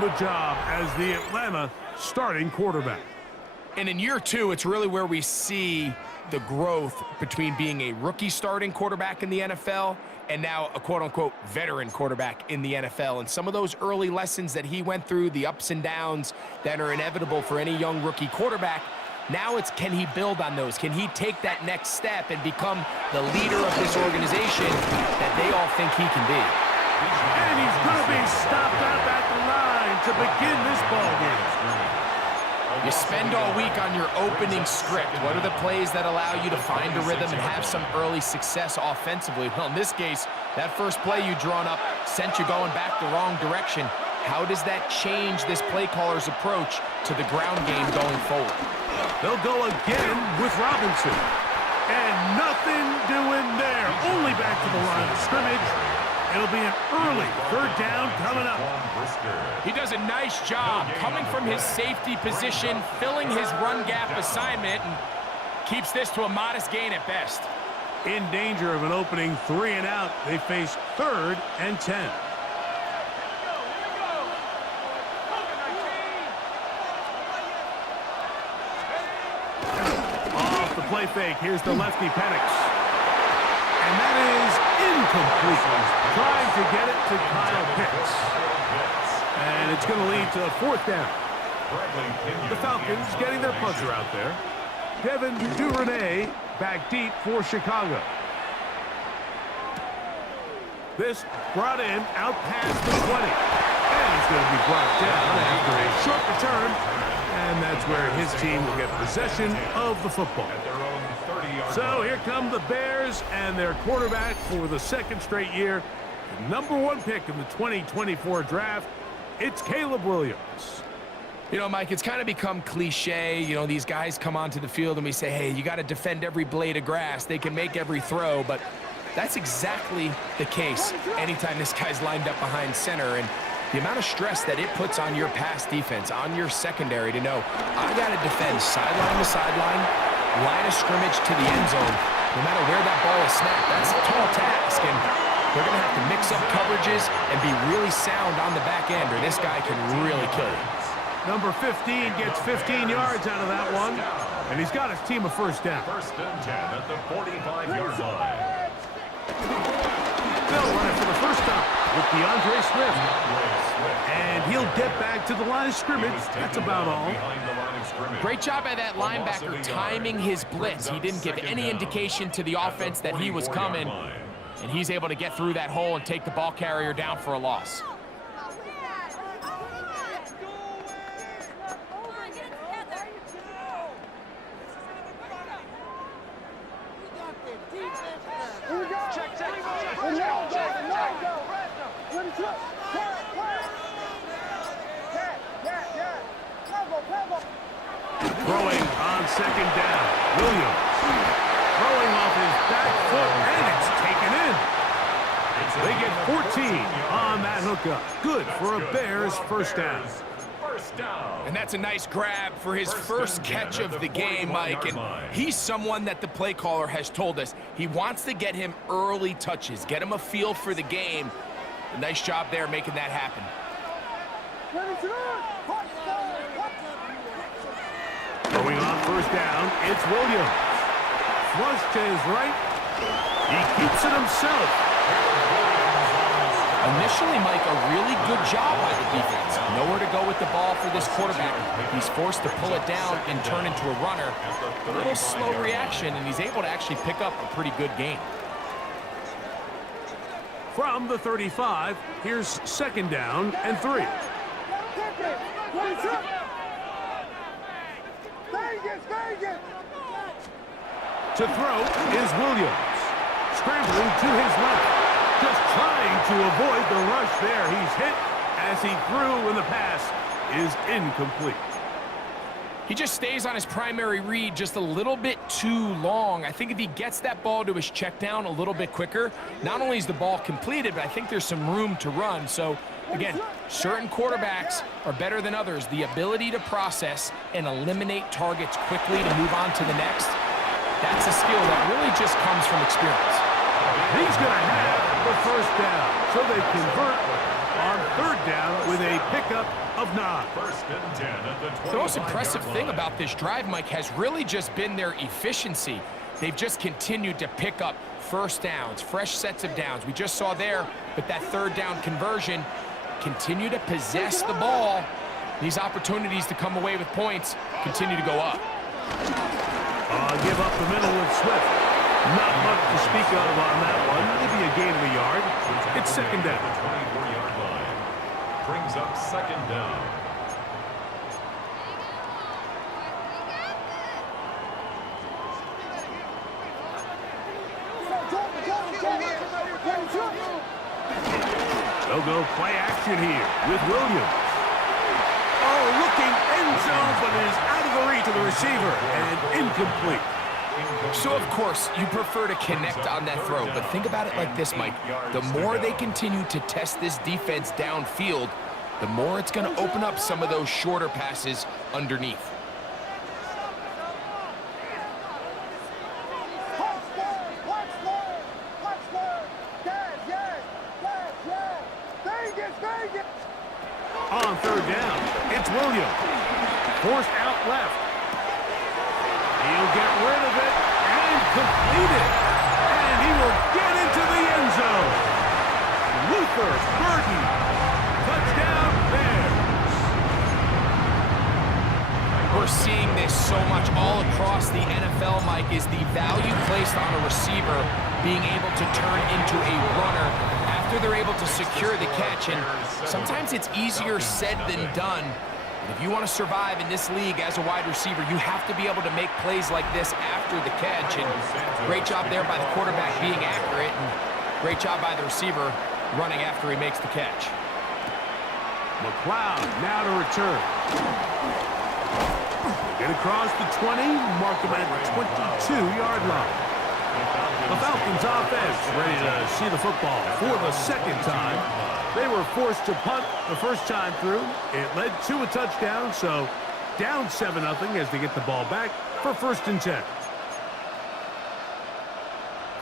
the job as the Atlanta starting quarterback. And in year two, it's really where we see the growth between being a rookie starting quarterback in the NFL and now a quote-unquote veteran quarterback in the NFL. And some of those early lessons that he went through, the ups and downs that are inevitable for any young rookie quarterback, now it's can he build on those? Can he take that next step and become the leader of this organization that they all think he can be? And he's going to be stopped up at the line to begin this ball game. You spend all week on your opening script. What are the plays that allow you to find a rhythm and have some early success offensively? Well, in this case, that first play you drawn up sent you going back the wrong direction. How does that change this play caller's approach to the ground game going forward? They'll go again with Robinson. And nothing doing there. Only back to the line of scrimmage. It'll be an early third down coming up. He does a nice job coming from his safety position, filling his run gap assignment, and keeps this to a modest gain at best. In danger of an opening 3 and out, they face 3rd and 10. Off the play fake, here's the lefty Penix. And that is incomplete. Trying to get it to Kyle Pitts. And it's going to lead to a 4th down. The Falcons getting their punter out there. Devin Duvernay back deep for Chicago. This brought in out past the 20. And he's going to be brought down after a short return. And that's where his team will get possession of the football. So here come the Bears and their quarterback for the 2nd straight year. The #1 pick in the 2024 draft, it's Caleb Williams. You know, Mike, it's kind of become cliche. You know, these guys come onto the field and we say, hey, you got to defend every blade of grass. They can make every throw, but that's exactly the case anytime this guy's lined up behind center. And the amount of stress that it puts on your pass defense, on your secondary to know, I got to defend sideline to sideline, line of scrimmage to the end zone, no matter where that ball is snapped. That's a tall task, and they're going to have to mix up coverages and be really sound on the back end, or this guy can really kill you. Number 15 gets 15 yards out of that one, and he's got his team a first down. 1st and 10 at the 45-yard line. They'll run it for the first time with DeAndre Swift. And he'll get back to the line of scrimmage. That's about all. Great job by that linebacker timing his blitz. He didn't give any indication to the offense that he was coming, and he's able to get through that hole and take the ball carrier down for a loss. Throwing on 2nd down, Williams. Throwing off his back foot, and it's taken in. They get 14 on that hookup. Good for a Bears first down. And that's a nice grab for his first catch of the game, Mike. And he's someone that the play caller has told us he wants to get him early touches, get him a feel for the game. A nice job there making that happen. Going on first down, it's Williams. Flush to his right. He keeps it himself. Initially, Mike, a really good job by the defense. Nowhere to go with the ball for this quarterback. He's forced to pull it down and turn into a runner. A little slow reaction, and he's able to actually pick up a pretty good gain. From the 35, here's 2nd down and 3. To throw is Williams. Scrambling to his left. Just trying to avoid the rush there. He's hit as he threw, and the pass is incomplete. He just stays on his primary read just a little bit too long. I think if he gets that ball to his check down a little bit quicker, not only is the ball completed, but I think there's some room to run. So, again, certain quarterbacks are better than others. The ability to process and eliminate targets quickly to move on to the next, that's a skill that really just comes from experience. He's going to have the first down. So they convert on third down with a pickup of 9. First and 10 at the 25-yard The most impressive thing line. about this drive, Mike, has really just been their efficiency. They've just continued to pick up first downs, fresh sets of downs. We just saw there, but that third down conversion, continue to possess the ball. These opportunities to come away with points continue to go up. Give up the middle with Swift. Not much to speak of on that one. Maybe a gain of a yard. It's second down. The 24-yard line. Brings up second down. They'll go play action here with Williams. Oh, looking end zone, but it is out of the reach of the receiver and incomplete. So, of course, you prefer to connect on that throw, but think about it like this, Mike. The more they continue to test this defense downfield, the more it's going to open up some of those shorter passes underneath. On third down, it's Williams. Forced out left. He'll get rid of it and complete it. And he will get into the end zone. Luther Burden. Touchdown Bears. We're seeing this so much all across the NFL, Mike, is the value placed on a receiver being able to turn into a runner after they're able to secure the catch. And sometimes it's easier said than done. If you want to survive in this league as a wide receiver, you have to be able to make plays like this after the catch. And great job there by the quarterback being accurate, and great job by the receiver running after he makes the catch. McLeod now to return. Get across the 20, mark him at the 22-yard line. The Falcons offense ready to see the football for the second time. They were forced to punt the first time through. It led to a touchdown, so down 7-0 as they get the ball back for first and 10.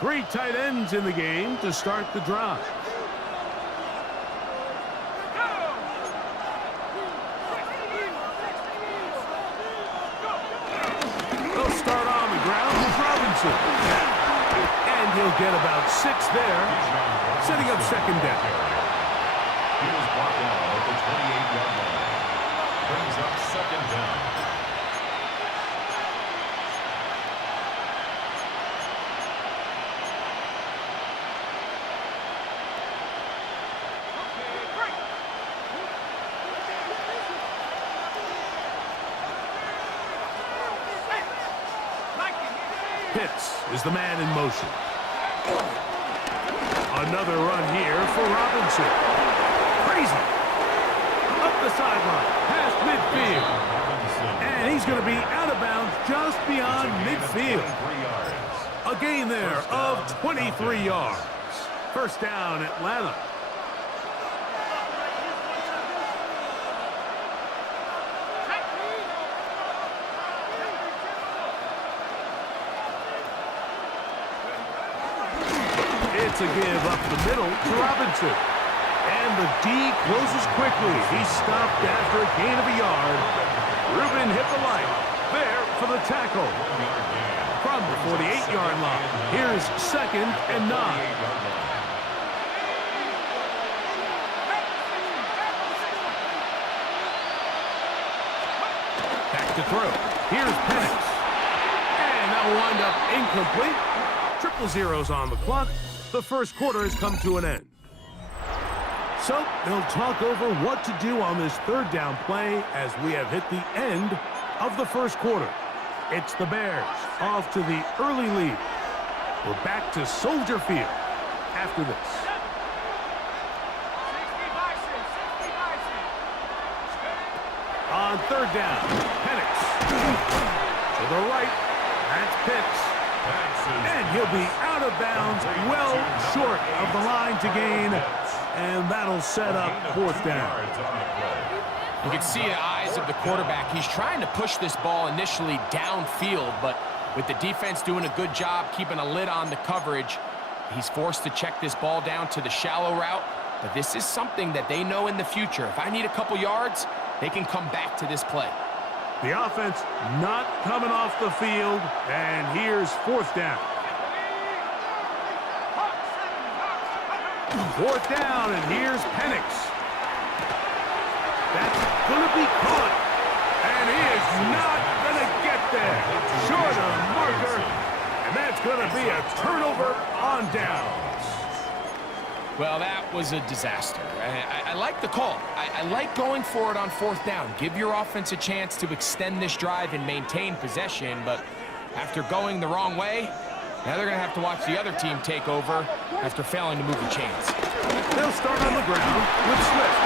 3 tight ends in the game to start the drive. They'll start on the ground with Robinson. And he'll get about 6 there, setting up second down. He was brought down at the 28-yard line. Brings up second down. Pitts is the man in motion. Another run here for Robinson. Crazy. Up the sideline, past midfield. And he's going to be out of bounds just beyond midfield. A gain there of 23 yards. First down, Atlanta. It's a give up the middle to Robinson. And the D closes quickly. He's stopped after a gain of a yard. Ruben Hippolyte there for the tackle. From the 48-yard line, here's second and 9. Back to throw. Here's Penix. And that will wind up incomplete. Triple zeros on the clock. The first quarter has come to an end. So they'll talk over what to do on this third down play as we have hit the end of the first quarter. It's the Bears off to the early lead. We're back to Soldier Field after this. On third down, Penix to the right. That's Pitts. And he'll be out of bounds, well short of the line to gain. And that'll set up fourth down. You can see the eyes of the quarterback. He's trying to push this ball initially downfield, but with the defense doing a good job keeping a lid on the coverage, He's forced to check this ball down to the shallow route, but this is something that they know in the future. If I need a couple yards, they can come back to this play. The offense not coming off the field, and here's fourth down. Fourth down, and here's Penix. That's going to be caught, and he is not going to get there. Short of the marker, and that's going to be a turnover on downs. Well, that was a disaster. I like the call. I like going for it on fourth down. Give your offense a chance to extend this drive and maintain possession, but after going the wrong way, now they're going to have to watch the other team take over after failing to move the chains. They'll start on the ground with Swift.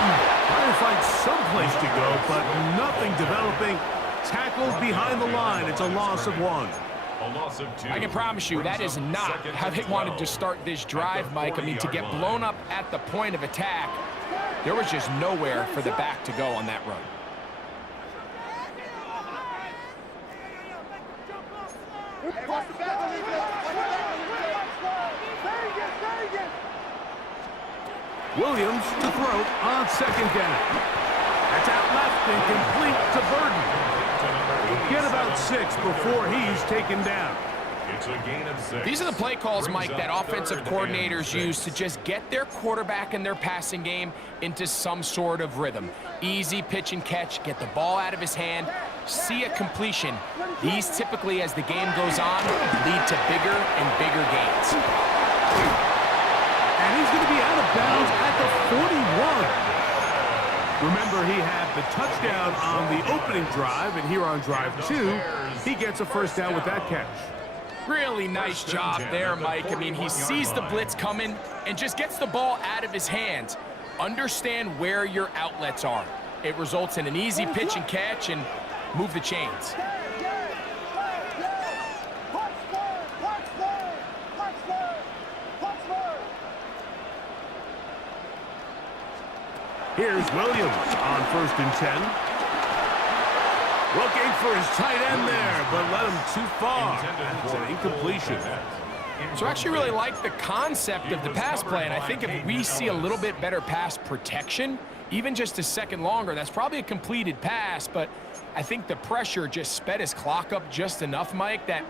Trying to find some place to go, but nothing developing. Tackled behind the line. It's a loss of 1. A loss of 2. I can promise you that is not how they wanted to start this drive, Mike. I mean, to get blown up at the point of attack, there was just nowhere for the back to go on that run. Williams to throw on second down. That's out left and complete to Burden. Get about 6 before he's taken down. It's a gain of 6. These are the play calls, Mike, that offensive coordinators use to just get their quarterback and their passing game into some sort of rhythm. Easy pitch and catch, get the ball out of his hand, see a completion. These typically, as the game goes on, lead to bigger and bigger gains. And he's going to be out of bounds at the 41. Remember, he had the touchdown on the opening drive, and here on drive 2, he gets a first down with that catch. Really nice job there, Mike. I mean, he sees the blitz coming and just gets the ball out of his hands. Understand where your outlets are. It results in an easy pitch and catch and move the chains. Here's Williams on 1st and 10. Looking for his tight end there, but led him too far. That's an incompletion. So I actually really like the concept of the pass play, and I think if we see a little bit better pass protection, even just a second longer, that's probably a completed pass, but I think the pressure just sped his clock up just enough, Mike, that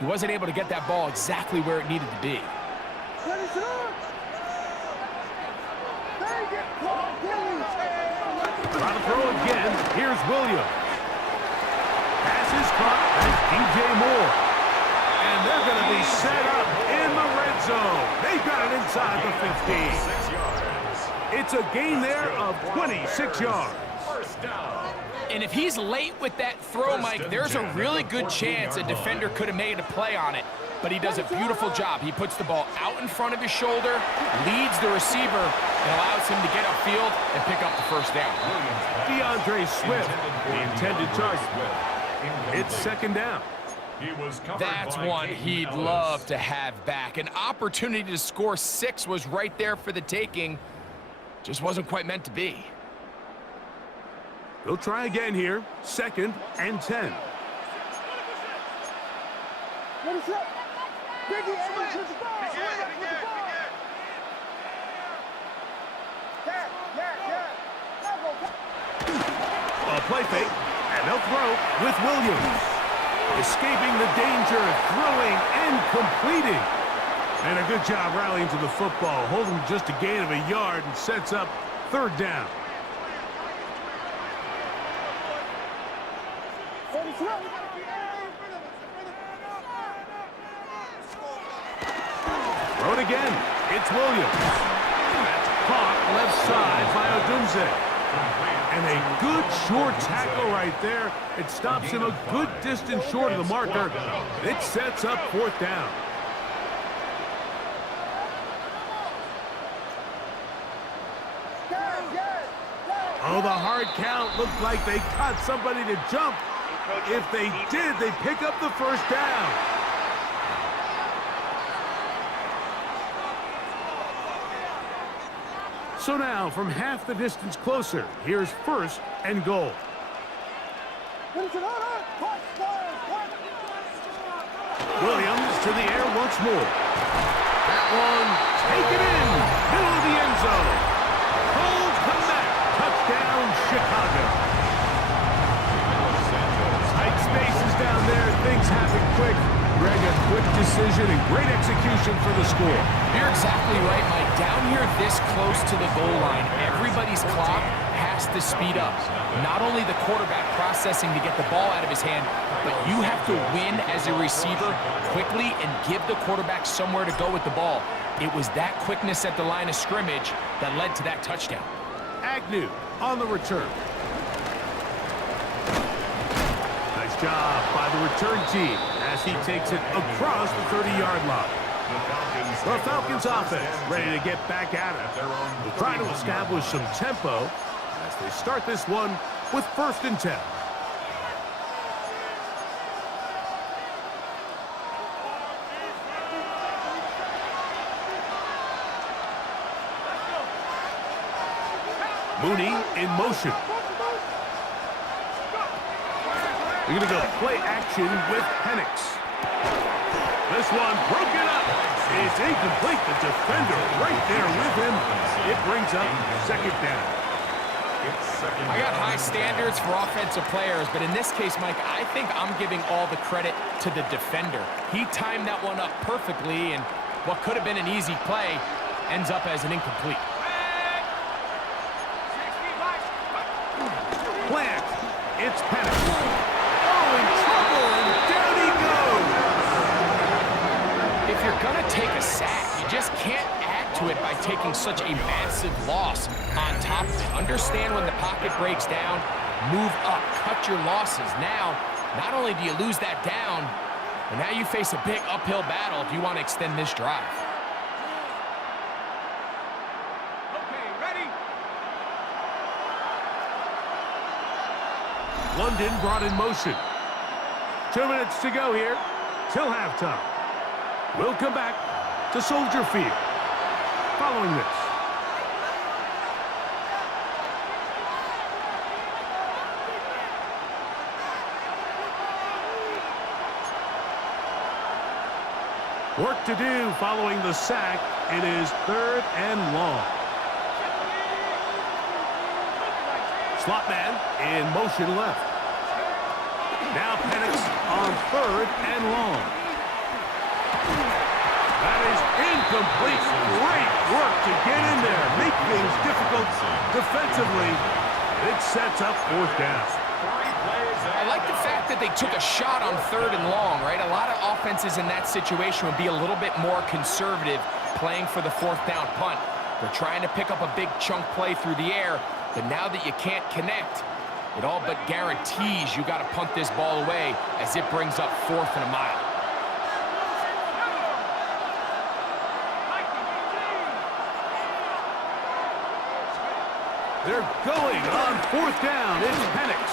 he wasn't able to get that ball exactly where it needed to be. Trying to throw again. Here's Williams. Pass is caught. That's DJ Moore. And they're going to be set up in the red zone. They've got it inside the 15. It's a gain there of 26 yards. First down. And if he's late with that throw, Mike, there's a really good chance a defender could have made a play on it. But he does a beautiful job. He puts the ball out in front of his shoulder, leads the receiver, and allows him to get upfield and pick up the first down. DeAndre Swift, the intended target. It's second down. That's one he'd love to have back. An opportunity to score 6 was right there for the taking. Just wasn't quite meant to be. They'll try again here. 2nd and 10. A play fake, and they'll throw with Williams. Escaping the danger, throwing and completing. And a good job rallying to the football, holding just a gain of a yard and sets up 3rd down. Throw it again. It's Williams. That's caught left side by Odunze. And a good short tackle right there. It stops him a good distance short of the marker. It sets up 4th down. Oh, the hard count looked like they caught somebody to jump. If they did, they pick up the first down. So now, from half the distance closer, here's 1st and goal. Williams to the air once more. That one quick. Greg, a quick decision and great execution for the score. You're exactly right, Mike. Down here this close to the goal line, everybody's clock has to speed up. Not only the quarterback processing to get the ball out of his hand, but you have to win as a receiver quickly and give the quarterback somewhere to go with the ball. It was that quickness at the line of scrimmage that led to that touchdown. Agnew on the return. Nice job by the return team as he takes it across the 30-yard line. The Falcons offense ready to get back at it. They'll try to establish some tempo as they start this one with 1st and 10. Mooney in motion. They're going to go play action with Penix. This one broken up. It's incomplete. The defender right there with him. It brings up 2nd down. I got high standards for offensive players, but in this case, Mike, I think I'm giving all the credit to the defender. He timed that one up perfectly, and what could have been an easy play ends up as an incomplete. Plant. It's Penix. Oh, in trouble, and down he goes. If you're going to take a sack, you just can't add to it by taking such a massive loss on top of it. Understand when the pocket breaks down, move up, cut your losses. Now, not only do you lose that down, but now you face a big uphill battle if you want to extend this drive. London brought in motion. 2 minutes to go here till halftime. We'll come back to Soldier Field following this. Work to do following the sack. It is 3rd and long. Slot man in motion left. Now Penix on 3rd and long. That is incomplete. Great work to get in there. Make things difficult defensively. It sets up 4th down. I like the fact that they took a shot on 3rd and long, right? A lot of offenses in that situation would be a little bit more conservative playing for the 4th down punt. They're trying to pick up a big chunk play through the air, but now that you can't connect, it all but guarantees you got to punt this ball away as it brings up 4th and a mile. They're going on 4th down. It's Penix.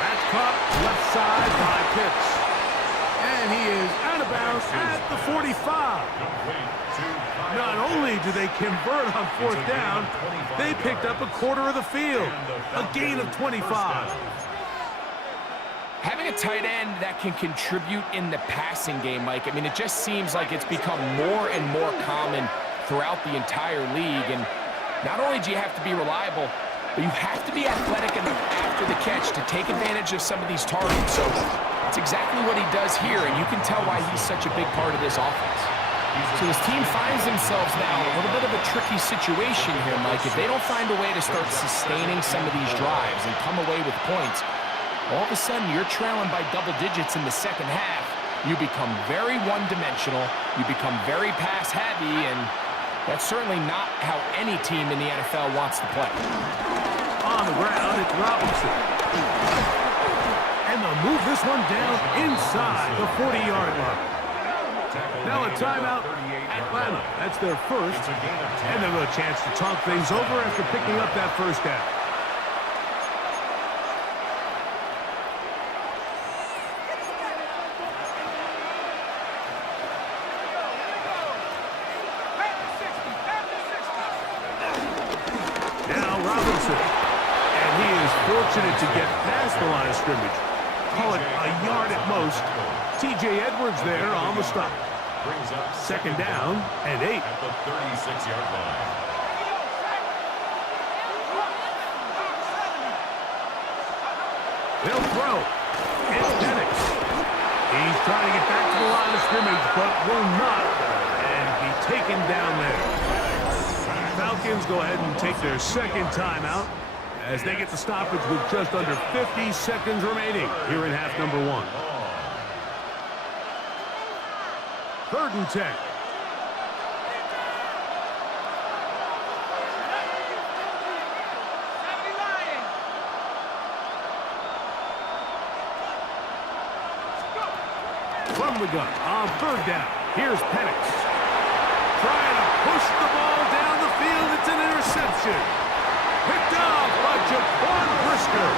That's caught left side by Pitts. And he is out of bounds at the 45. Not only do they convert on 4th down, they picked up a quarter of the field. A gain of 25. Having a tight end that can contribute in the passing game, Mike, I mean, it just seems like it's become more and more common throughout the entire league. And not only do you have to be reliable, but you have to be athletic enough after the catch to take advantage of some of these targets. So it's exactly what he does here, and you can tell why he's such a big part of this offense. So his team finds themselves now in a little bit of a tricky situation here, Mike. If they don't find a way to start sustaining some of these drives and come away with points, all of a sudden you're trailing by double digits in the 2nd half. You become very one-dimensional, you become very pass-heavy, and that's certainly not how any team in the NFL wants to play. On the ground, it's Robinson. And they'll move this one down inside the 40-yard line. Now a timeout, Atlanta. That's their first. And they'll have a chance to talk things over after picking up that 1st down. Now Robinson. And he is fortunate to get past the line of scrimmage. Call it a yard at most. T.J. Edwards there on the stop. 2nd down and 8. At the 36-yard line. They'll throw. It's Penix. trying to get back to the line of scrimmage, but will not, and be taken down there. Falcons go ahead and take their second timeout as they get the stoppage with just under 50 seconds remaining here in half number 1. 3rd and 10. From the gun on 3rd down. Here's Penix. Trying to push the ball down the field. It's an interception. Picked off by Jaquan Brisker.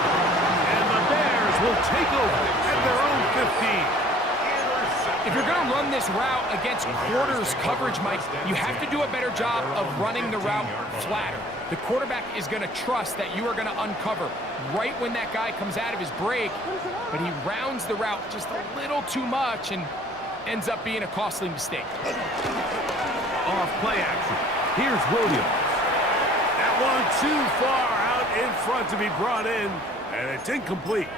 And the Bears will take over at their own 15. If you're going to run this route against quarters coverage, Mike, you have to do a better job of running the route flatter. The quarterback is going to trust that you are going to uncover right when that guy comes out of his break, but he rounds the route just a little too much and ends up being a costly mistake. Off play action. Here's Williams. That one too far out in front to be brought in, and it's incomplete.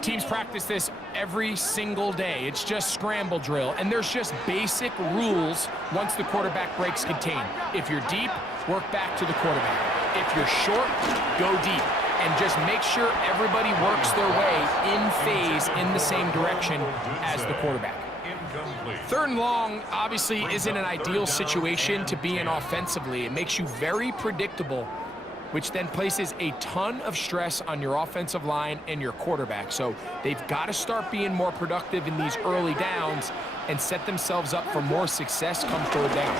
Teams practice this every single day. It's just scramble drill, and there's just basic rules once the quarterback breaks contain. If you're deep, work back to the quarterback. If you're short, go deep. And just make sure everybody works their way in phase in the same direction as the quarterback. 3rd and long obviously isn't an ideal situation to be in offensively. It makes you very predictable, which then places a ton of stress on your offensive line and your quarterback. So they've got to start being more productive in these early downs and set themselves up for more success come 3rd down.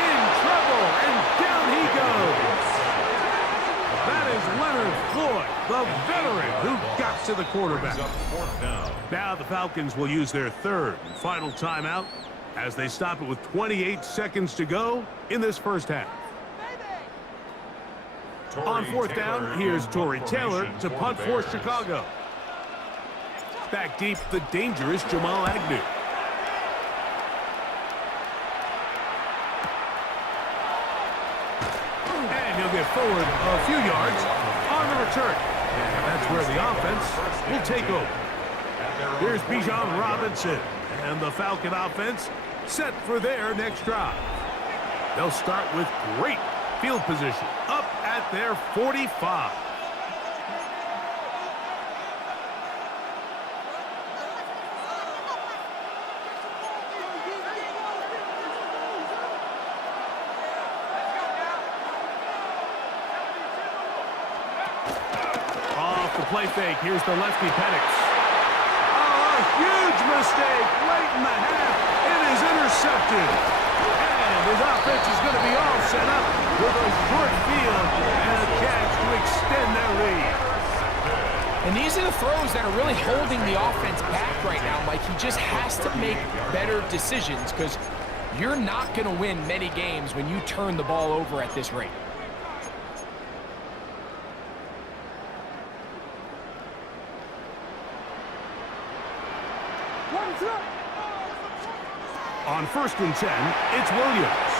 In trouble, and down he goes. That is Leonard Floyd, the veteran who got to the quarterback. Now the Falcons will use their 3rd and final timeout as they stop it with 28 seconds to go in this first half. On 4th down, here's Tory Taylor to punt for Chicago. Back deep, the dangerous Jamal Agnew. And he'll get forward a few yards on the return. And that's where the offense will take over. Here's Bijan Robinson, and the Falcon offense set for their next drive. They'll start with great field position up at their 45. Off the play fake, here's the lefty Penix. Oh, a huge mistake late in the half. It is intercepted. And his offense is going to be all set up with a short field and a chance to extend their lead. And these are the throws that are really holding the offense back right now, Mike. He just has to make better decisions because you're not going to win many games when you turn the ball over at this rate. On 1st and 10, it's Williams.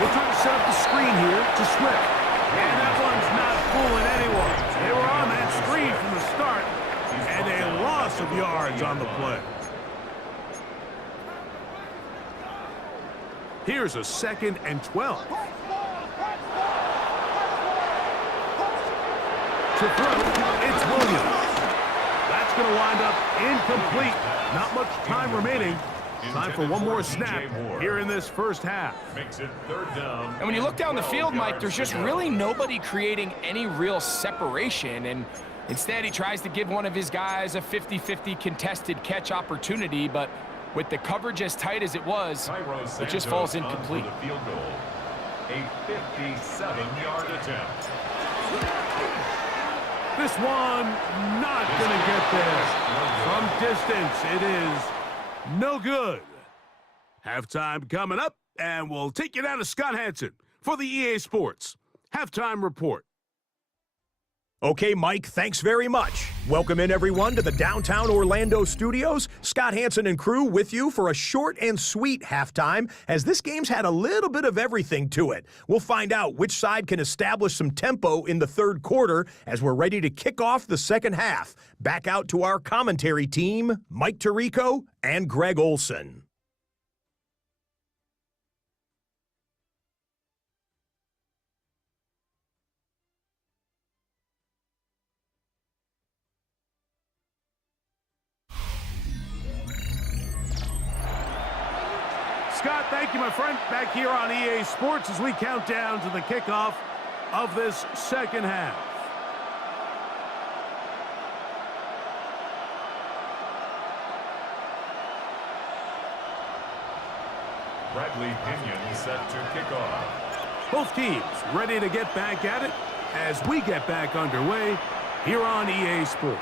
We'll try to set up the screen here to Swift. And that one's not fooling anyone. They were on that screen from the start, and a loss of yards on the play. Here's a 2nd and 12. To throw, it's Williams. That's going to wind up incomplete. Not much time remaining. Time for one more snap here in this first half. Makes it 3rd down. And when you look down the field, Mike, there's just really nobody creating any real separation. And instead, he tries to give one of his guys a 50-50 contested catch opportunity. But with the coverage as tight as it was, it just falls incomplete. The field goal. A 57-yard attempt. This one not going to get there. From distance, it is no good. Halftime coming up, and we'll take you down to Scott Hanson for the EA Sports Halftime Report. Okay, Mike, thanks very much. Welcome in, everyone, to the downtown Orlando studios. Scott Hansen and crew with you for a short and sweet halftime, as this game's had a little bit of everything to it. We'll find out which side can establish some tempo in the third quarter as we're ready to kick off the second half. Back out to our commentary team, Mike Tirico and Greg Olson. Scott, thank you, my friend. Back here on EA Sports as we count down to the kickoff of this second half. Bradley Pinion set to kick off. Both teams ready to get back at it as we get back underway here on EA Sports.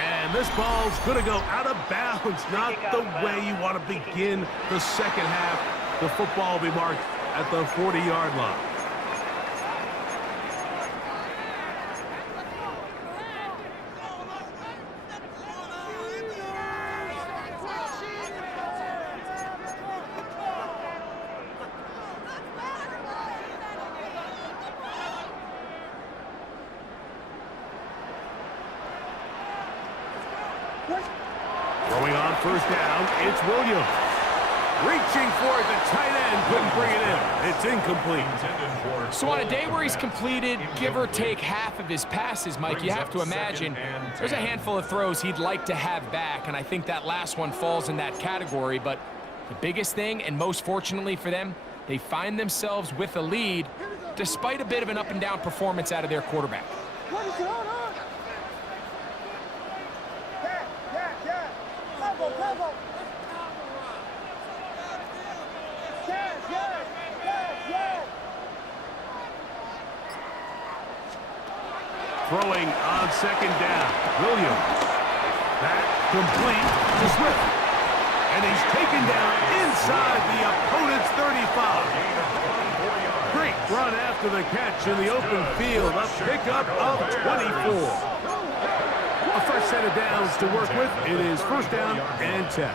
And this ball's going to go out of bounds, not the way you want to begin the second half. The football will be marked at the 40-yard line. Throwing on first down, it's Williams. Reaching for it, the tight end couldn't bring it in. It's incomplete. So on a day where he's completed, give or take half of his passes, Mike, you have to imagine there's a handful of throws he'd like to have back, and I think that last one falls in that category. But the biggest thing, and most fortunately for them, they find themselves with a lead despite a bit of an up-and-down performance out of their quarterback. Throwing on second down, Williams. That complete to Swift. And he's taken down inside the opponent's 35. Great run after the catch in the open field. A pickup of 24. A fresh set of downs to work with. It is first down and 10.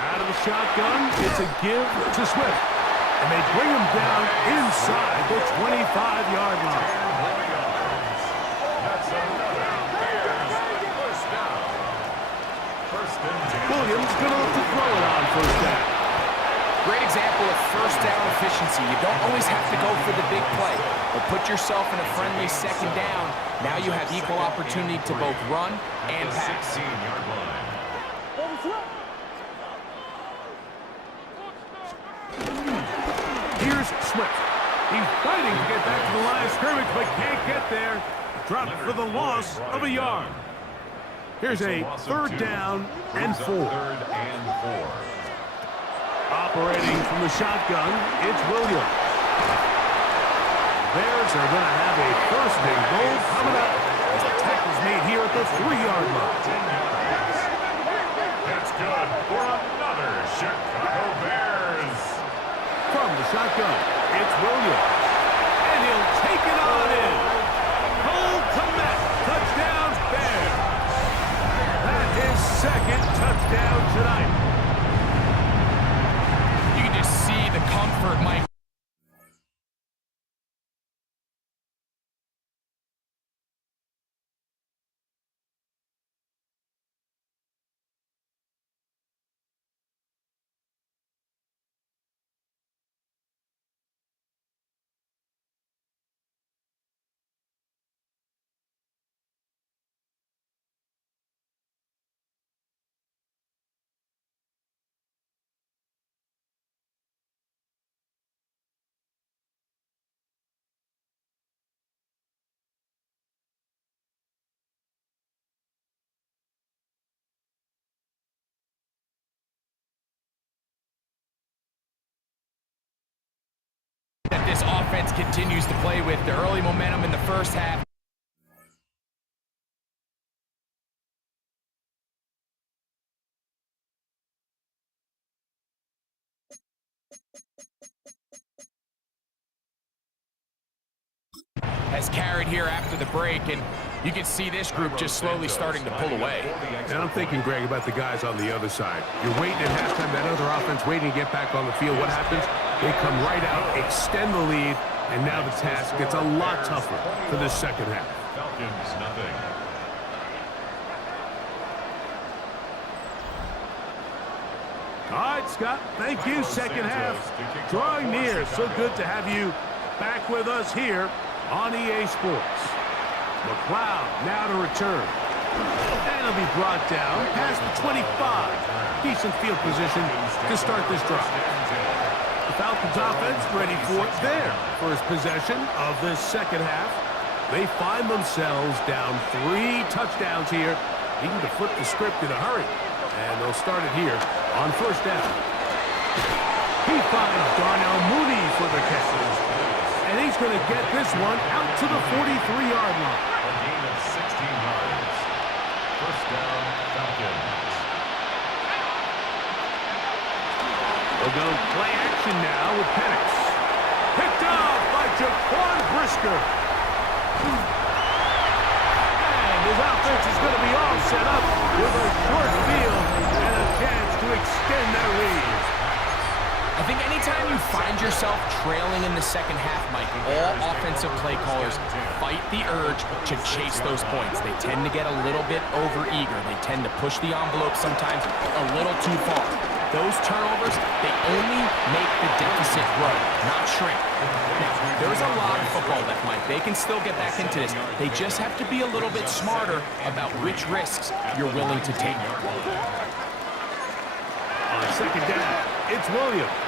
Out of the shotgun, it's a give to Swift. And they bring him down inside the 25-yard line. That's another Bears first down. First and 10. Williams going to look to throw it on first down. Great example of first down efficiency. You don't always have to go for the big play, but put yourself in a friendly second down. Now you have equal opportunity to both run and pass. 16-yard line. Here's Swift. He's fighting to get back to the line of scrimmage, but can't get there. Dropped for the loss of a yard. Here's a third down and 4. Third and 4. Operating from the shotgun, it's Williams. Bears are going to have a first and goal coming up as the tackle's made here at the 3-yard line. 10 yards. That's good for another Chicago Bears. From the shotgun, it's Williams. And he'll take it on in. Cole Kmet, touchdown Bears. That's his second touchdown tonight. You can just see the comfort, Mike. That this offense continues to play with the early momentum in the first half. has carried here after the break, and you can see this group just slowly starting to pull away. And I'm thinking, Greg, about the guys on the other side. You're waiting at halftime, that other offense waiting to get back on the field. What happens? They come right out, extend the lead, and now the task gets a lot tougher for this second half. Falcons, nothing. All right, Scott, thank you. Second half drawing near. So good to have you back with us here on EA Sports. McLeod now to return. And he'll be brought down past the 25. Decent field position to start this drive. The Falcons offense ready for their first possession of this second half. They find themselves down 3 touchdowns here, needing to flip the script in a hurry. And they'll start it here on first down. He finds Darnell Mooney for the catch. And he's going to get this one out to the 43-yard line. A gain of 16 yards. First down, Falcons. We'll go play action now with Penix. Picked off by Jaquan Brisker. And his offense is going to be all set up with a short field and a chance to extend their lead. I think anytime you find yourself trailing in the second half, Mike, all offensive play callers fight the urge to chase those points. They tend to get a little bit overeager. They tend to push the envelope sometimes a little too far. Those turnovers, they only make the deficit grow, not shrink. Now, there's a lot of football left, Mike. They can still get back into this. They just have to be a little bit smarter about which risks you're willing to take. On second down, it's Williams.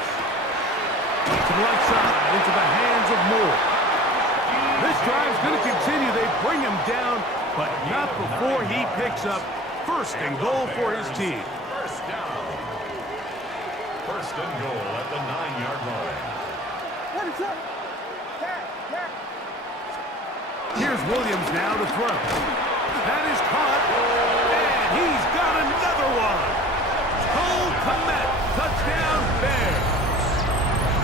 To the right side, into the hands of Moore. This drive's going to continue. They bring him down, but not before he picks up first and goal for his team. First down. First and goal at the 9-yard line. Here's Williams now to throw. That is caught, and he's got another one. Cole Kmet, touchdown Bears.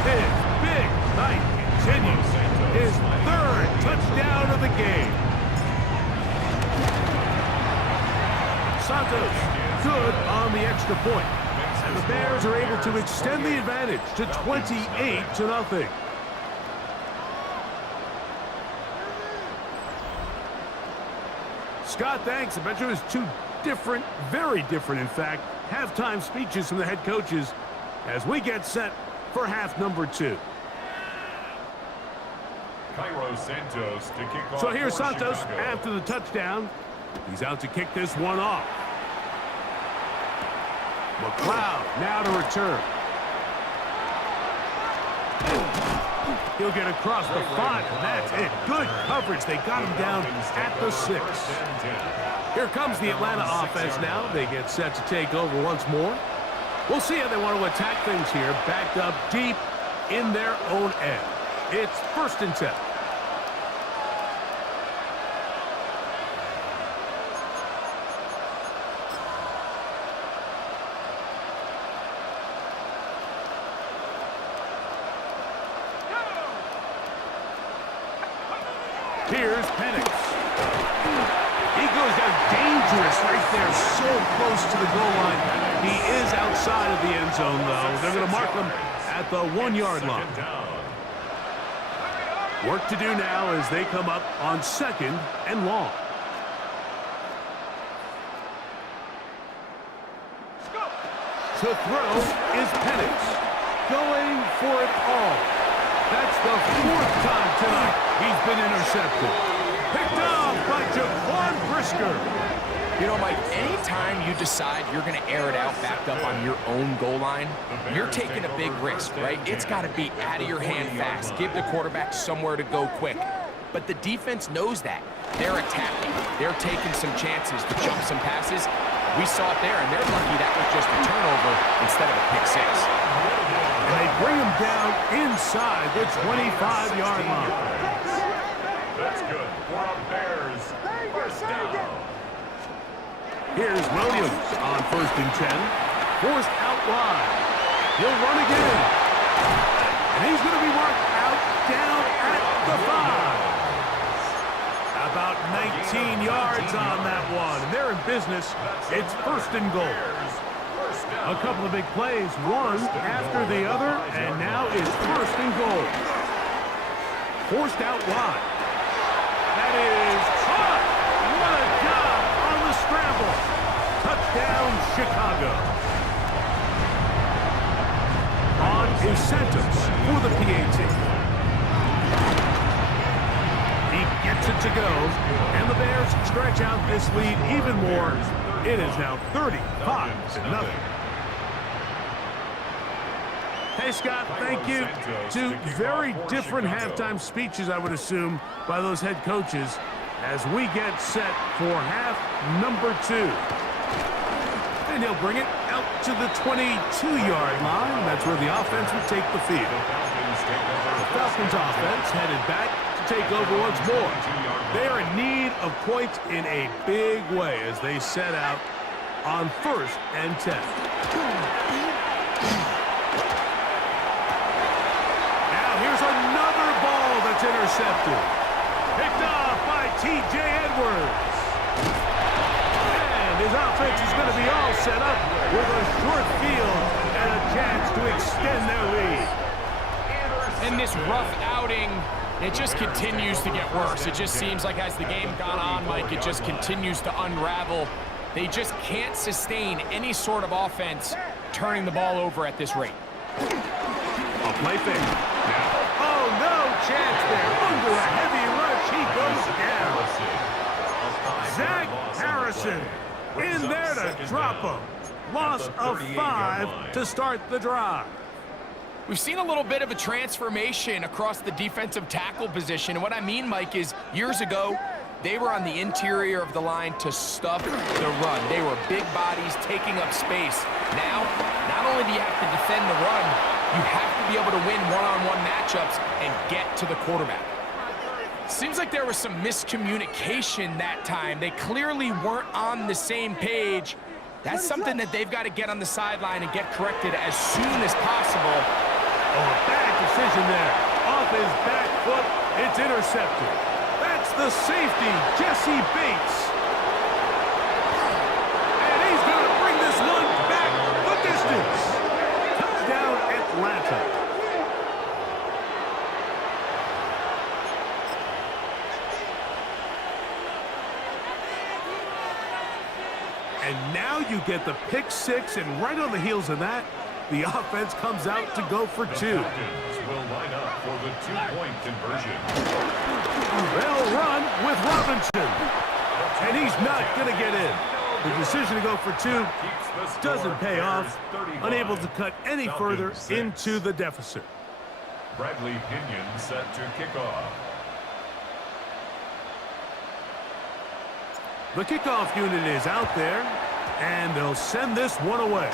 His big night continues. His 3rd touchdown of the game. Santos good on the extra point. And the Bears are able to extend the advantage to 28-0. Scott, thanks. I bet you it was 2 different, very different, in fact, halftime speeches from the head coaches as we get set for half number 2. Cairo Santos to kick off. So here's for Santos Chicago. after the touchdown. He's out to kick this one off. McLeod now to return. He'll get across the 5, and that's it. Good coverage. They got him down at the 6. Here comes the Atlanta offense now. They get set to take over once more. We'll see how they want to attack things here, backed up deep in their own end. It's 1st and 10. Here's Penix. He goes down dangerous right there, so close to the goal line. He is outside of the end zone, though. They're going to mark him at the 1-yard line. Work to do now as they come up on 2nd and long. To throw is Penix. Going for it all. That's the 4th time tonight he's been intercepted. Picked off by Jaquan Brisker. You know, Mike, anytime you decide you're going to air it out backed up on your own goal line, you're taking a big risk, right? It's got to be out of your hand fast. Give the quarterback somewhere to go quick. But the defense knows that. They're attacking. They're taking some chances to jump some passes. We saw it there, and they're lucky that was just a turnover instead of a pick 6. And they bring him down inside the 25-yard line. That's good for our Bears. First down. Here's Williams on 1st and 10. Forced out wide. He'll run again. And he's going to be marked out down at the 5. About 19 yards on that one. And they're in business. It's first and goal. A couple of big plays, one after the other, and now it's first and goal. Forced out wide. That is caught. What a job on the scramble. Touchdown, Chicago. On is Santos for the PAT. He gets it to go, and the Bears stretch out this lead even more. It is now 35-0. Hey, Scott, thank you. Two very different halftime speeches, I would assume, by those head coaches as we get set for half number 2. And he'll bring it out to the 22-yard line. That's where the offense will take the field. The Falcons offense headed back to take over once more. They are in need of points in a big way as they set out on 1st and 10. Now here's another ball that's intercepted. Picked off by T.J. Edwards. And his offense is going to be all set up with a short field and a chance to extend their lead. And this rough outing, it just continues to get worse. It just seems like as the game gone on, Mike, it just continues to unravel. They just can't sustain any sort of offense turning the ball over at this rate. A play fake. Oh, no chance there. Under a heavy rush, he goes down. Zach Harrison in there to drop him. Loss of 5 to start the drive. We've seen a little bit of a transformation across the defensive tackle position. And what I mean, Mike, is years ago, they were on the interior of the line to stuff the run. They were big bodies taking up space. Now, not only do you have to defend the run, you have to be able to win one-on-one matchups and get to the quarterback. Seems like there was some miscommunication that time. They clearly weren't on the same page. That's something that they've got to get on the sideline and get corrected as soon as possible. Oh, a bad decision there. Off his back foot, it's intercepted. That's the safety, Jesse Bates. And he's going to bring this one back the distance. Touchdown, Atlanta. And now you get the pick 6, and right on the heels of that, the offense comes out to go for 2. The Falcons will line up for the 2-point conversion. They'll run with Robinson. And he's not going to get in. The decision to go for 2 doesn't pay off. Unable to cut any further into the deficit. Bradley Pinion set to kick off. The kickoff unit is out there, and they'll send this one away.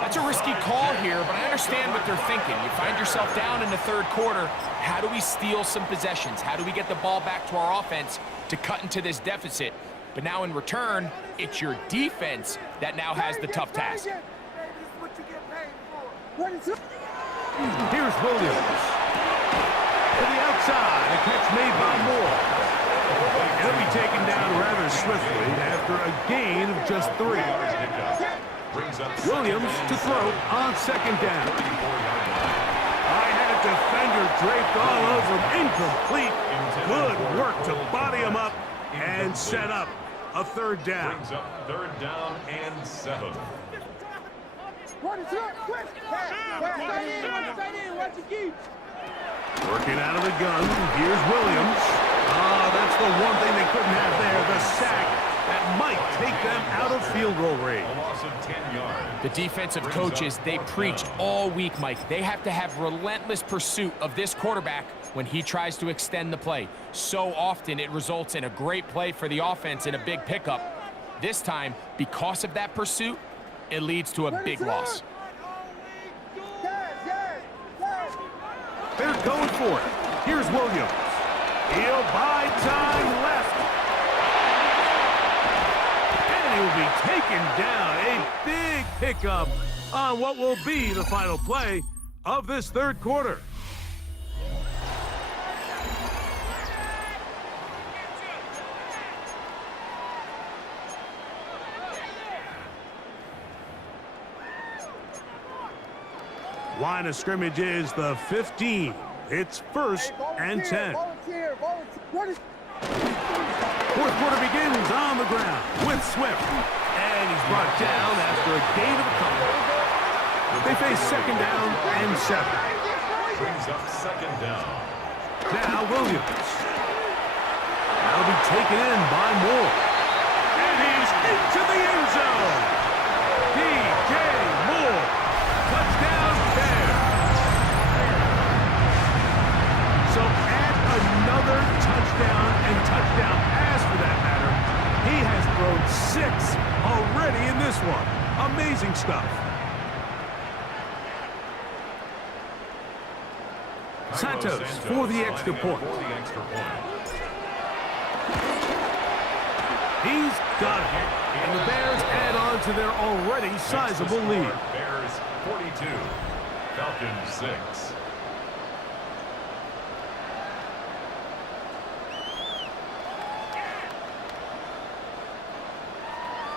That's a risky call here, but I understand what they're thinking. You find yourself down in the third quarter. How do we steal some possessions? How do we get the ball back to our offense to cut into this deficit? But now in return, it's your defense that now has the tough task. Here's Williams. To the outside, a catch made by Moore. He'll be taken down rather swiftly after a gain of just 3. Williams to throw on 2nd down. I had a defender draped all over him. Incomplete. Good work to body him up and set up a 3rd down. Brings up 3rd down and 7. Working out of the gun. Here's Williams. That's the one thing they couldn't have there, the sack that might take them out of field goal range. A loss of 10 yards. The defensive coaches, they preached all week, Mike. They have to have relentless pursuit of this quarterback when he tries to extend the play. So often it results in a great play for the offense and a big pickup. This time, because of that pursuit, it leads to a big loss. They're going for it. Here's Williams. He'll buy time left. And he'll be taken down. A big pickup on what will be the final play of this 3rd quarter. Line of scrimmage is the 15. It's 1st and 10. Fourth quarter begins on the ground with Swift. And he's brought down after a gain of a couple. They face 2nd down and 7. Brings up 2nd down. Now Williams. That'll be taken in by Moore. And he's into the end zone. DJ Moore. Touchdown Bears. So add another touchdown and touchdown pass for that matter. He has thrown 6 already in this one. Amazing stuff. Santos for the extra point. He's got it. And the Bears add on to their already sizable lead. Bears 42, Falcons 6.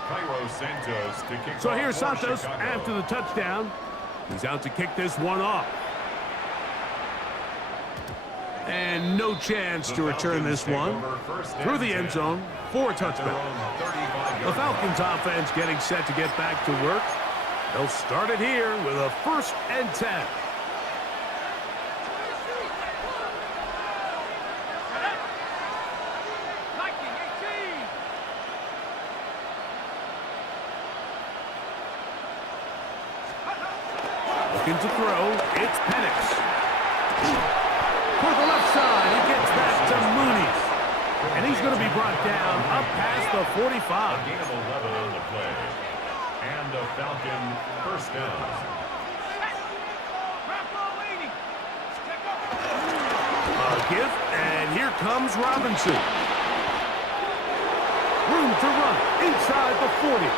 Cairo Santos to kick So off here's for Santos Chicago. after the touchdown. He's out to kick this one off. And no chance to return this one through the end zone for a touchdown. The Falcons offense getting set to get back to work. They'll start it here with a 1st and 10. Looking to throw, it's Penix. For the left side, he gets that to Mooney. And he's going to be brought down up past the 45. A gain of 11 on the play. And a Falcon 1st down. A give, and here comes Robinson. Room to run inside the 40.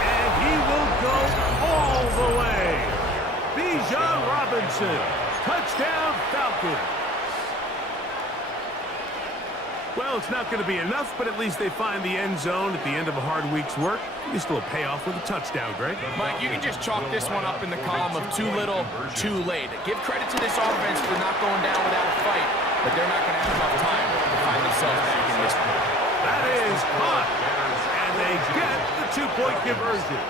And he will go all the way. Bijan Robinson. Touchdown, Falcons. Well, it's not going to be enough, but at least they find the end zone at the end of a hard week's work. You still pay off with a touchdown, Greg. Mike, you can just chalk this one up in the column of too little, too late. Give credit to this offense for not going down without a fight, but they're not going to have enough time to find themselves back in this one. That is hot, and they get the 2-point conversion.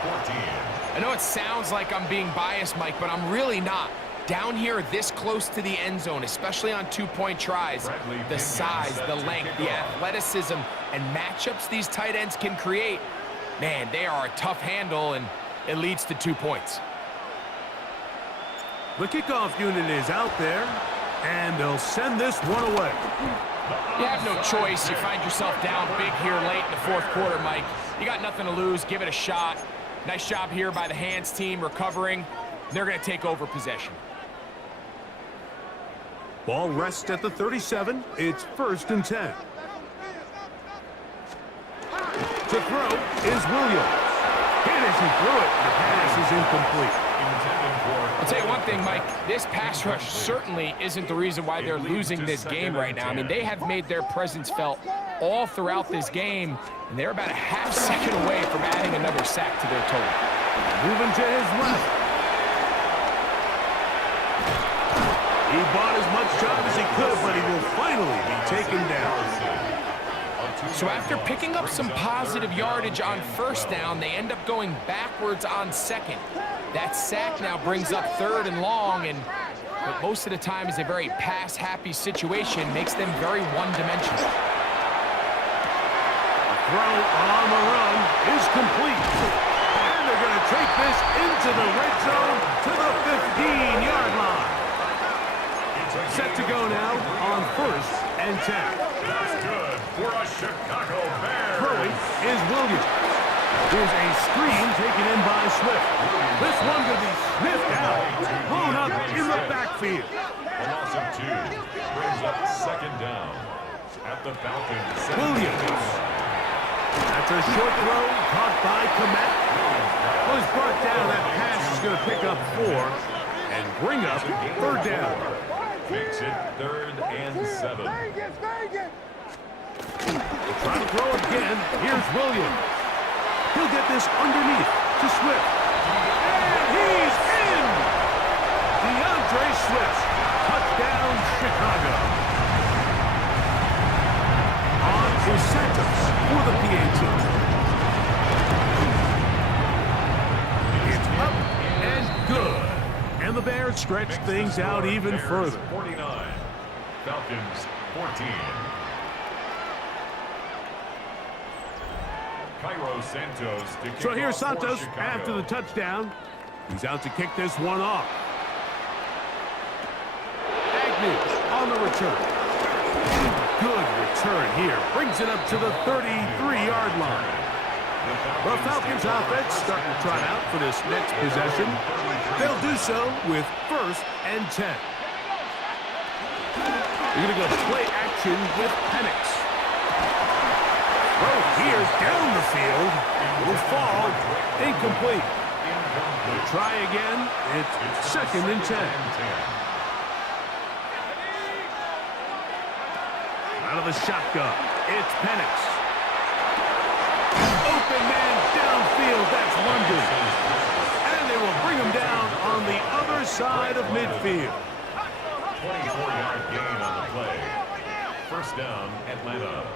I know it sounds like I'm being biased, Mike, but I'm really not. Down here this close to the end zone, especially on 2-point tries, the size, the length, the athleticism, and matchups these tight ends can create, man, they are a tough handle, and it leads to 2 points. The kickoff unit is out there, and they'll send this one away. You have no choice. You find yourself down big here late in the 4th quarter, Mike. You got nothing to lose. Give it a shot. Nice job here by the hands team recovering. They're going to take over possession. Ball rests at the 37. It's 1st and 10. To throw is Williams. Hit as he threw it. The pass is incomplete. I'll tell you one thing, Mike. This pass rush certainly isn't the reason why they're losing this game right now. I mean, they have made their presence felt all throughout this game, and they're about a half second away from adding another sack to their total. Moving to his left. He bought as much time as he could, but he will finally be taken down. So after picking up some positive yardage on 1st down, they end up going backwards on 2nd. That sack now brings up 3rd and long, and but most of the time is a very pass-happy situation, makes them very one-dimensional. Throw on the run is complete. And they're going to take this into the red zone to the 15-yard line. Set to go now on 1st and 10. That's good for a Chicago Bears. Throwing is Williams. Here's a screen taken in by Swift. This one will be sniffed out. Blown up in the backfield. A loss of 2 brings up 2nd down at the Falcons. Williams. That's a short throw caught by Komet. Well, he's brought down. That pass is going to pick up 4 and bring up 3rd down. Makes it 3rd and 7. They'll try to throw again. Here's Williams. He'll get this underneath to Swift. And he's Swift. Touchdown, Chicago. On to Santos for the PAT. It's up and good. And the Bears stretch things out even further. 49. Falcons 14. Cairo Santos to kick So here's off for Santos Chicago. after the touchdown. He's out to kick this one off. Agnew on the return. Good return here. Brings it up to the 33-yard line. The Falcons offense starting to trot out for this next possession. They'll do so with 1st and 10. They're going to go play action with Penix. Throw here down the field. Will fall. Incomplete. They'll try again. It's 2nd and 10. Out of the shotgun. It's Penix. Open man downfield. That's London. And they will bring him down on the other side of midfield. 24-yard gain on the play. 1st down, Atlanta.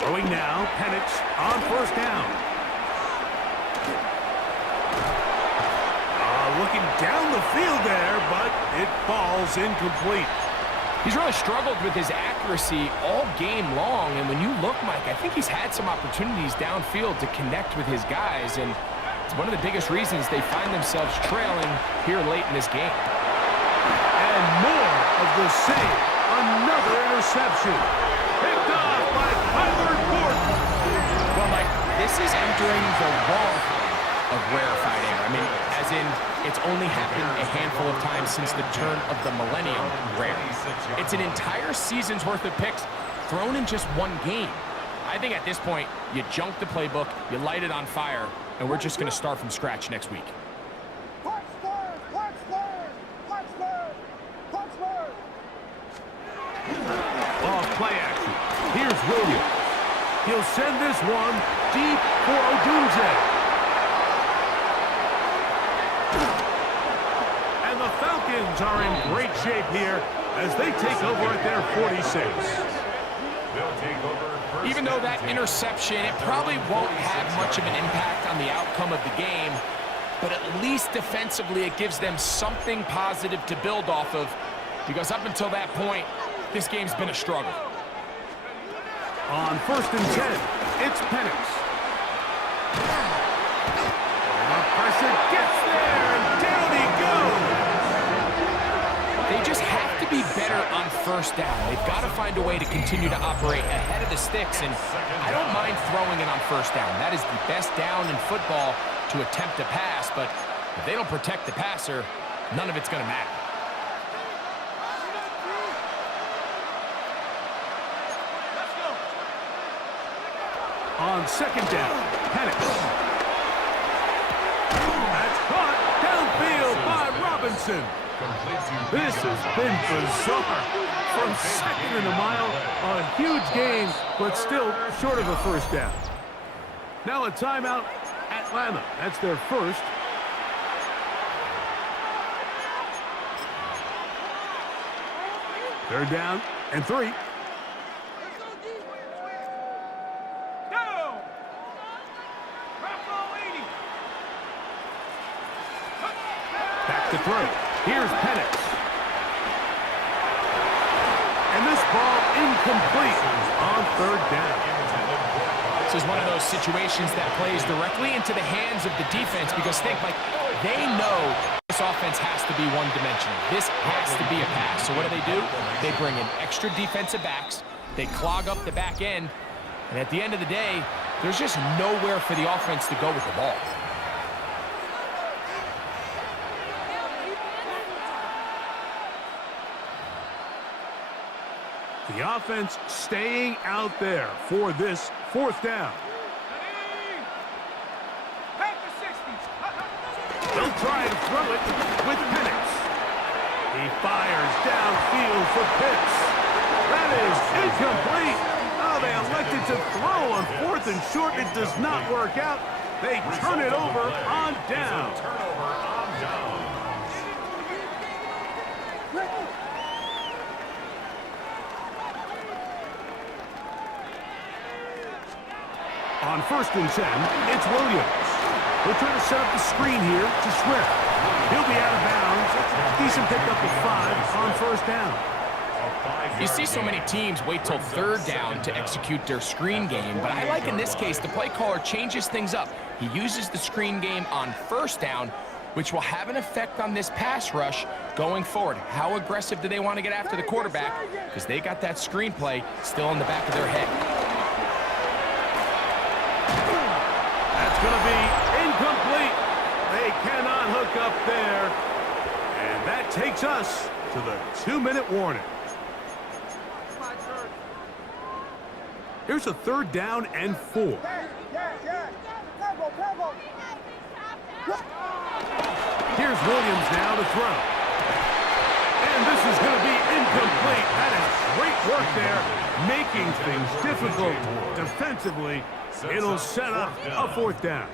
Throwing now, Penix on 1st down. Looking down the field there, but it falls incomplete. He's really struggled with his accuracy all game long, and when you look, Mike, I think he's had some opportunities downfield to connect with his guys, and it's one of the biggest reasons they find themselves trailing here late in this game. And more of the same. Another interception. Picked off by Kyler Gordon. Well, Mike, this is entering the wrong of rarefied air. I mean, as in, it's only happened a handful of times since the turn of the millennium. Rare. It's an entire season's worth of picks thrown in just one game. I think at this point, you junk the playbook, you light it on fire, and we're just going to start from scratch next week. Off play action. Here's Williams. He'll send this one deep for Odunze. And the Falcons are in great shape here as they take over at their 46. They'll take over. Even though that interception, it probably won't have much of an impact on the outcome of the game, but at least defensively it gives them something positive to build off of, because up until that point, this game's been a struggle. On 1st and 10, it's Penix. The pressure gets there, and down he goes. They just have to be better on 1st down. They've got to find a way to continue to operate ahead of the sticks, and I don't mind throwing it on 1st down. That is the best down in football to attempt a pass, but if they don't protect the passer, none of it's going to matter. On 2nd down, Penix. That's caught downfield by Robinson. This has been bizarre. From 2nd and a mile, a huge gain, but still short of a 1st down. Now a timeout, Atlanta. That's their 1st. Third down and 3. Back to throw. Here's Penix. And this ball incomplete on 3rd down. This is one of those situations that plays directly into the hands of the defense, because think, like, they know this offense has to be one-dimensional. This has to be a pass. So what do? They bring in extra defensive backs. They clog up the back end. And at the end of the day, there's just nowhere for the offense to go with the ball. The offense staying out there for this 4th down. They'll try to throw it with Penix. He fires downfield for Pitts. That is incomplete. Oh, they elected to throw on 4th and short. It does not work out. They turn it over on down. Turnover on down. On 1st and 10, it's Williams. They'll try to set up the screen here to Swift. He'll be out of bounds. Decent pickup of 5 on 1st down. You see so many teams wait till 3rd down to execute their screen game, but I like in this case the play caller changes things up. He uses the screen game on 1st down, which will have an effect on this pass rush going forward. How aggressive do they want to get after the quarterback? Because they got that screen play still in the back of their head. That's going to be incomplete. They cannot hook up there. And that takes us to the 2-minute warning. Here's a 3rd down and 4. Here's Williams now to throw. And this is going to be incomplete. That is great work there, making things difficult defensively. It'll set up a 4th down.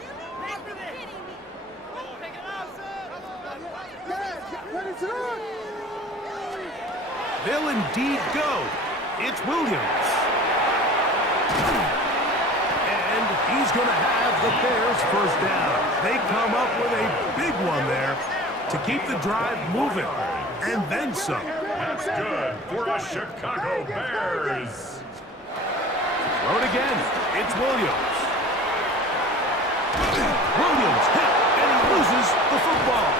They'll indeed go. It's Williams. And he's going to have the Bears 1st down. They come up with a big one there to keep the drive moving. And then some. That's good for the Chicago Bears. Throw it again. It's Williams. Williams hit, and he loses the football.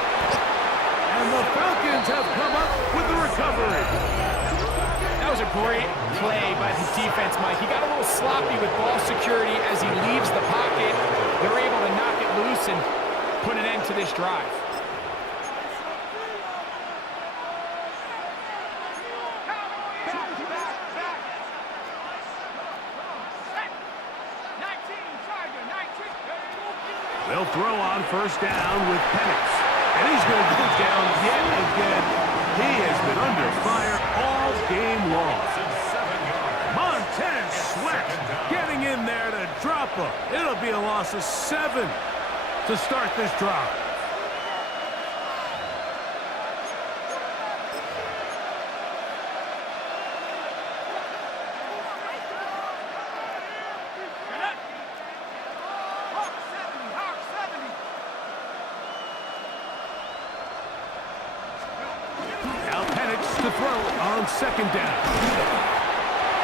And the Falcons have come up with the recovery. That was a great play by the defense, Mike. He got a little sloppy with ball security as he leaves the pocket. They're able to knock it loose and put an end to this drive. They'll throw on 1st down with Penix. And he's going to go down yet again. He has been under fire all game long. Montez Sweat getting in there to drop him. It'll be a loss of 7 to start this drive. Now Penix to throw on 2nd down.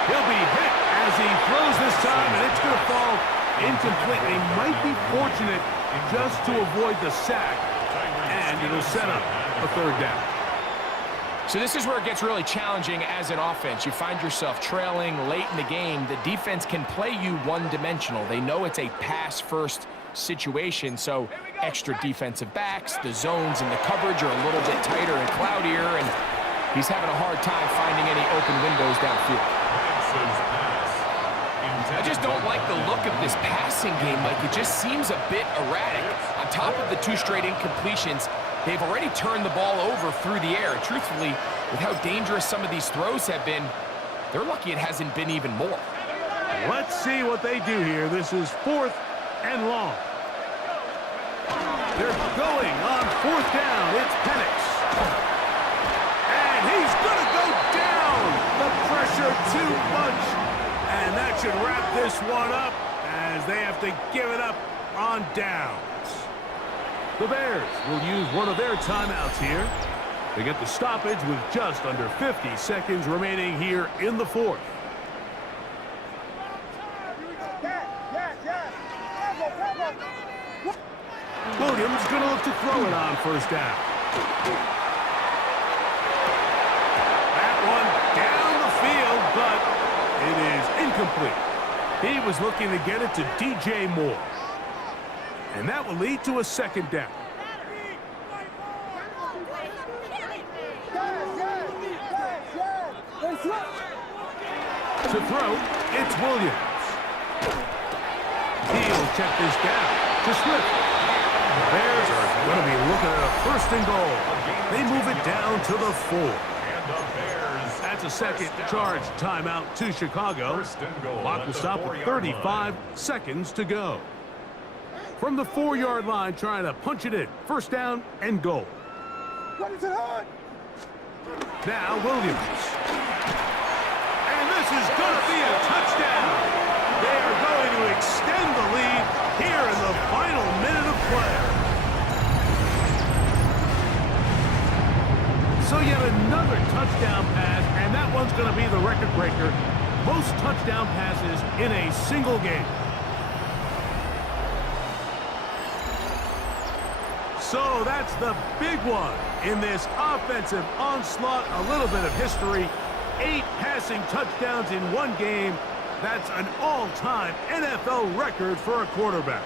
He'll be hit as he throws this time, and it's going to fall incomplete. They might be fortunate just to avoid the sack, and it'll set up a 3rd down. So this is where it gets really challenging as an offense. You find yourself trailing late in the game. The defense can play you one-dimensional. They know it's a pass-first situation, so extra defensive backs, the zones and the coverage are a little bit tighter and cloudier, and he's having a hard time finding any open windows downfield. I just don't like the look of this passing game, Mike. It just seems a bit erratic. On top of the 2 straight incompletions, they've already turned the ball over through the air. And truthfully, with how dangerous some of these throws have been, they're lucky it hasn't been even more. Let's see what they do here. This is 4th and long. They're going on 4th down. It's Penix. And he's going to go down. The pressure too much. And that should wrap this one up as they have to give it up on downs. The Bears will use one of their timeouts here. They get the stoppage with just under 50 seconds remaining here in the 4th. Williams going to look to throw it on 1st down. That one down the field, but it is incomplete. He was looking to get it to DJ Moore. And that will lead to a 2nd down. To throw, it's Williams. He'll check this down to Swift. The Bears are going to be looking at a 1st and goal. They move it down to the 4. That's a 2nd charge timeout to Chicago. Clock will stop with 35 seconds to go. from the 4-yard line trying to punch it in. First down and goal. Now Williams. And this is going to be a touchdown. They are going to extend the lead here in the final minute of play. So yet another touchdown pass, and that one's going to be the record breaker. Most touchdown passes in a single game. So that's the big one in this offensive onslaught. A little bit of history. 8 passing touchdowns in one game. That's an all-time NFL record for a quarterback.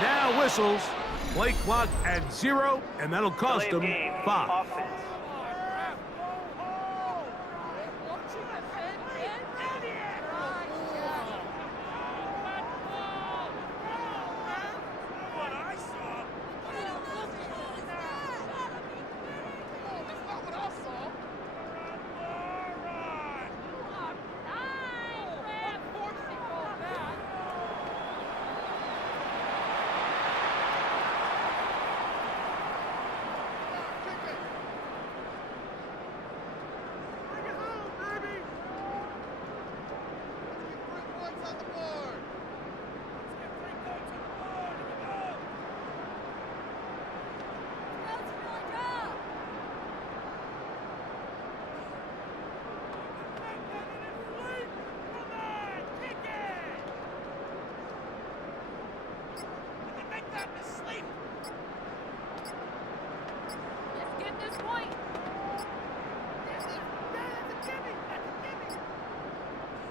Now whistles. Play clock at 0, and that'll cost them 5.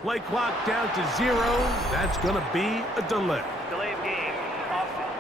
Play clock down to 0. That's going to be a delay. Delay of game. Offense.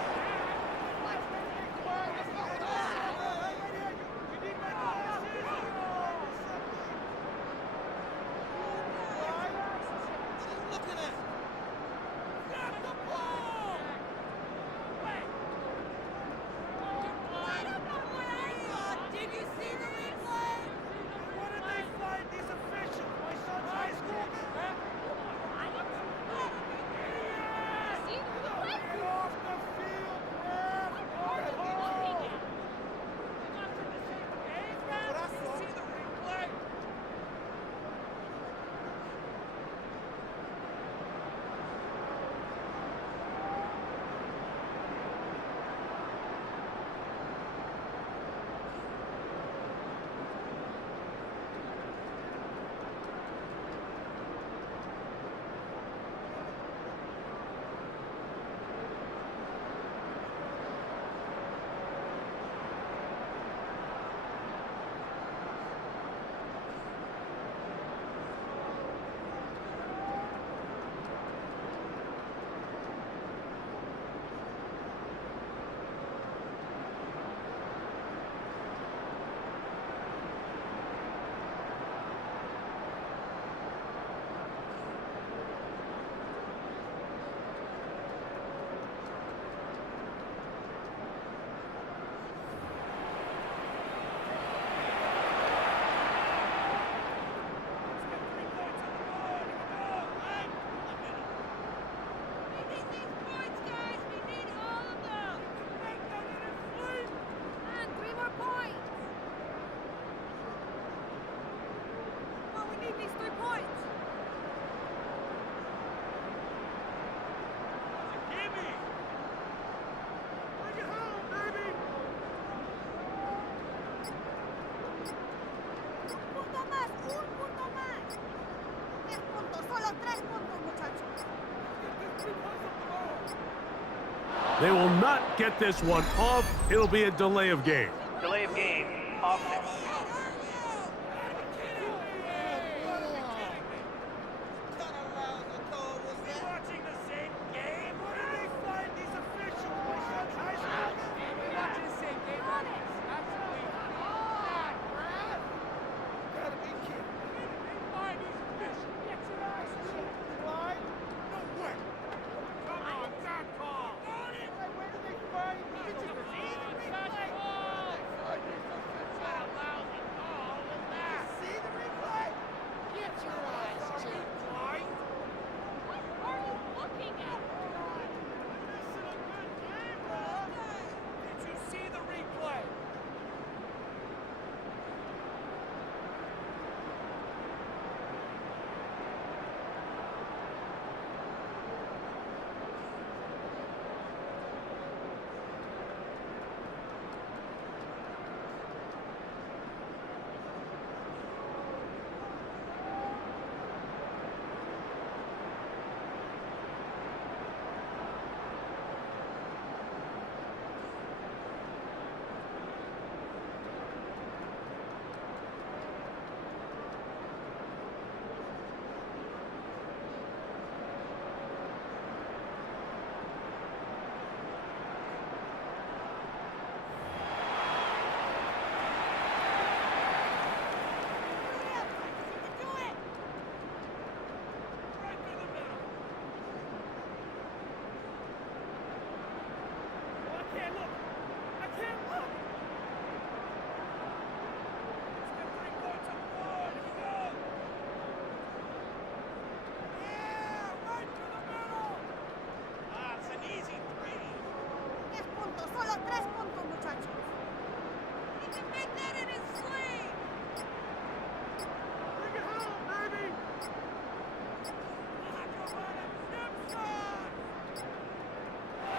They will not get this one off. It'll be a delay of game. Delay of game, offense.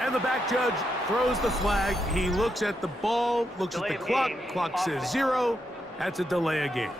And the back judge throws the flag. He looks at the ball, looks at the clock. Clock says 0. That's a delay of game.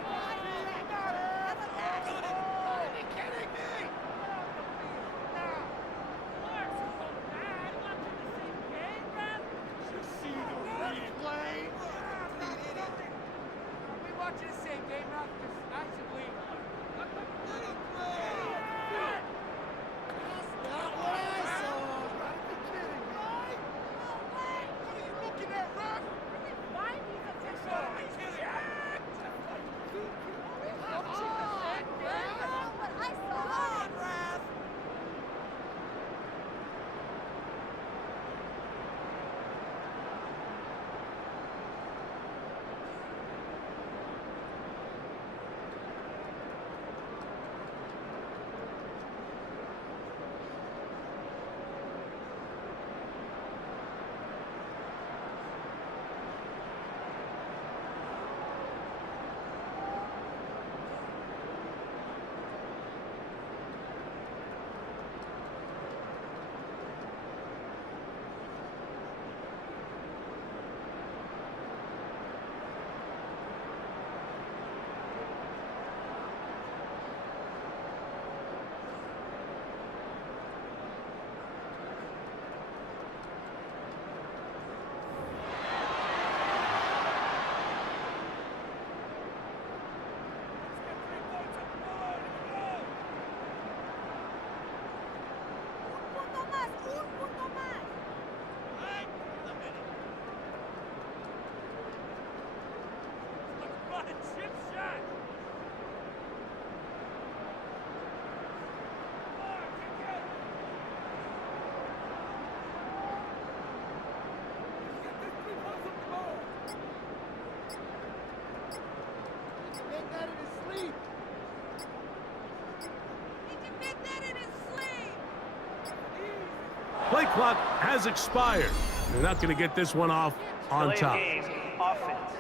Play clock has expired. They're not going to get this one off on Delay of top. game, offense.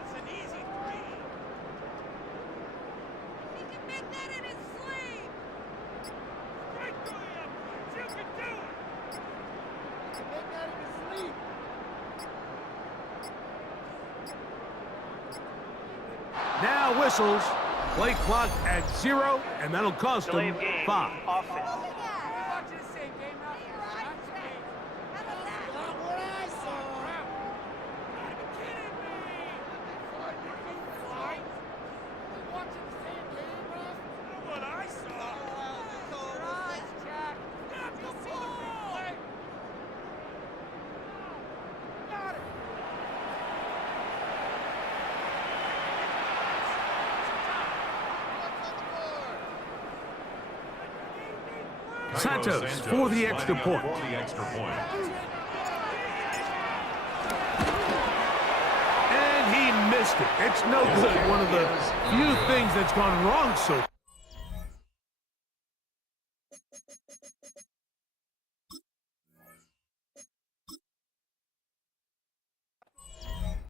It's an easy three. He can make that in his sleep. Right through the uprights. You can do it. Now whistles. Play clock at 0, and that'll cost Delay them of game. 5. Offense. Santos for the extra point. For the extra point. And he missed it. It's no good. One of the few things that's gone wrong so far.